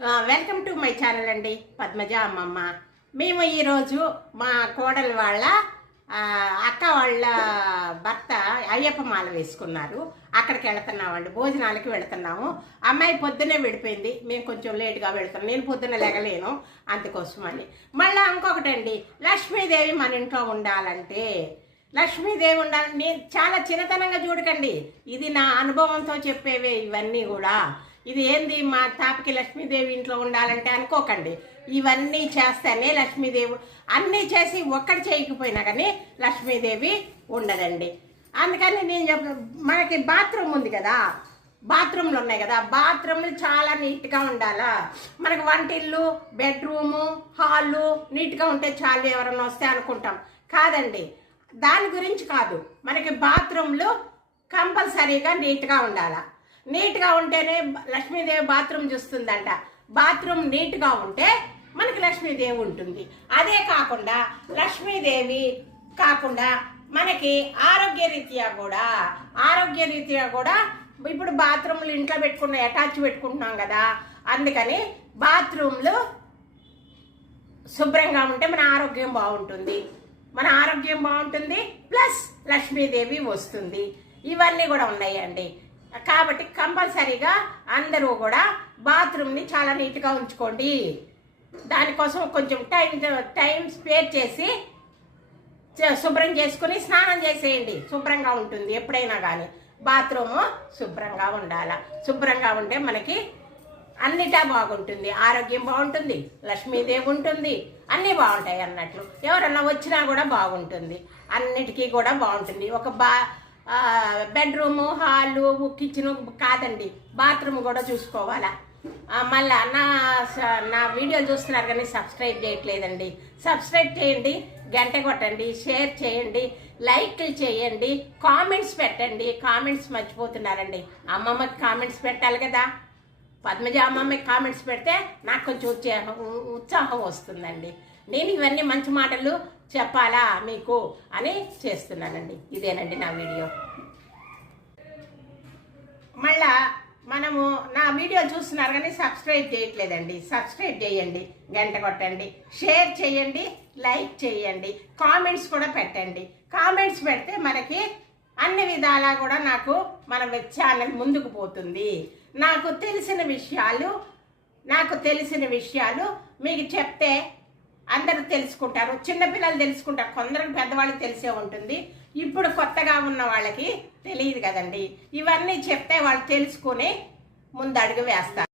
Welcome to my channel అండి పద్మజ అమ్మమ్మ. మేము ఈరోజు మా కోడలు వాళ్ళ అక్క వాళ్ళ భర్త అయ్యప్ప మాల వేసుకున్నారు. అక్కడికి వెళుతున్నామండి భోజనాలకి వెళుతున్నాము. అమ్మాయి పొద్దునే విడిపోయింది మేము కొంచెం లేట్గా వెళుతున్నాం. నేను పొద్దున లెగలేను అందుకోసమని. మళ్ళీ ఇంకొకటండి లక్ష్మీదేవి మన ఇంట్లో ఉండాలంటే లక్ష్మీదేవి ఉండాలి నేను చాలా చిన్నతనంగా చూడకండి. ఇది నా అనుభవంతో చెప్పేవే ఇవన్నీ కూడా. ఇది ఏంది? మా తాపకి లక్ష్మీదేవి ఇంట్లో ఉండాలంటే అనుకోకండి. ఇవన్నీ చేస్తేనే లక్ష్మీదేవి అన్నీ చేసి ఒక్కటి చేయకపోయినా కానీ లక్ష్మీదేవి ఉండదండి. అందుకని నేను చెప్ప మనకి బాత్రూమ్ ఉంది కదా? బాత్రూమ్లు ఉన్నాయి కదా? బాత్రూమ్లు చాలా నీట్గా ఉండాలా? మనకు వంటిల్లు బెడ్రూము హాలు నీట్గా ఉంటే చాలు ఎవరన్నా వస్తే అనుకుంటాం. కాదండి. దాని గురించి కాదు. మనకి బాత్రూమ్లు కంపల్సరీగా నీట్గా ఉండాలా? నీట్గా ఉంటేనే లక్ష్మీదేవి బాత్రూమ్ చూస్తుందంట. బాత్రూమ్ నీట్గా ఉంటే మనకి లక్ష్మీదేవి ఉంటుంది. అదే కాకుండా లక్ష్మీదేవి కాకుండా మనకి ఆరోగ్య రీత్యా కూడా ఆరోగ్య రీత్యా కూడా ఇప్పుడు బాత్రూమ్లు ఇంట్లో పెట్టుకున్న అటాచ్ పెట్టుకుంటున్నాం కదా. అందుకని బాత్రూమ్లు శుభ్రంగా ఉంటే మన ఆరోగ్యం బాగుంటుంది. మన ఆరోగ్యం బాగుంటుంది ప్లస్ లక్ష్మీదేవి వస్తుంది. ఇవన్నీ కూడా ఉన్నాయండి. కాబట్టి కంపల్సరీగా అందరూ కూడా బాత్రూమ్ని చాలా నీట్గా ఉంచుకోండి. దానికోసం కొంచెం టైం టైం స్పేర్ చేసి శుభ్రం చేసుకుని స్నానం చేసేయండి. శుభ్రంగా ఉంటుంది. ఎప్పుడైనా కానీ బాత్రూము శుభ్రంగా ఉండాల. శుభ్రంగా ఉంటే మనకి అన్నిటా బాగుంటుంది. ఆరోగ్యం బాగుంటుంది. లక్ష్మీదేవి ఉంటుంది. అన్నీ బాగుంటాయి అన్నట్లు. ఎవరన్నా వచ్చినా కూడా బాగుంటుంది. అన్నిటికీ కూడా బాగుంటుంది. ఒక బా బెడ్రూము హాలు కిచెన్ కాదండి. బాత్రూమ్ కూడా చూసుకోవాలా. మళ్ళా నా స- నా వీడియో చూస్తున్నారు కానీ సబ్స్క్రైబ్ చేయట్లేదండి. సబ్స్క్రైబ్ చేయండి గంట కొట్టండి షేర్ చేయండి లైక్లు చేయండి కామెంట్స్ పెట్టండి. కామెంట్స్ మర్చిపోతున్నారండి. అమ్మమ్మకి కామెంట్స్ పెట్టాలి కదా. పద్మజ అమ్మమ్మకి కామెంట్స్ పెడితే నాకు కొంచెం ఉత్సాహం ఉత్సాహం వస్తుందండి. నేను ఇవన్నీ మంచి మాటలు చెప్పాలా మీకు అని చేస్తున్నానండి. ఇదేనండి నా వీడియో. మళ్ళా మనము నా వీడియో చూస్తున్నారు కానీ సబ్స్క్రైబ్ చేయట్లేదండి. సబ్స్క్రైబ్ చేయండి గంట కొట్టండి షేర్ చేయండి లైక్ చేయండి కామెంట్స్ కూడా పెట్టండి. కామెంట్స్ పెడితే మనకి అన్ని విధాలా కూడా నాకు మన ఛానల్ ముందుకు పోతుంది. నాకు తెలిసిన విషయాలు నాకు తెలిసిన విషయాలు మీకు చెప్తే అందరూ తెలుసుకుంటారు చిన్నపిల్లలు తెలుసుకుంటారు కొందరికి పెద్దవాళ్ళకి తెలిసే ఉంటుంది. ఇప్పుడు కొత్తగా ఉన్న వాళ్ళకి తెలియదు కదండి. ఇవన్నీ చెప్తే వాళ్ళు తెలుసుకుని ముందు అడుగు వేస్తారు.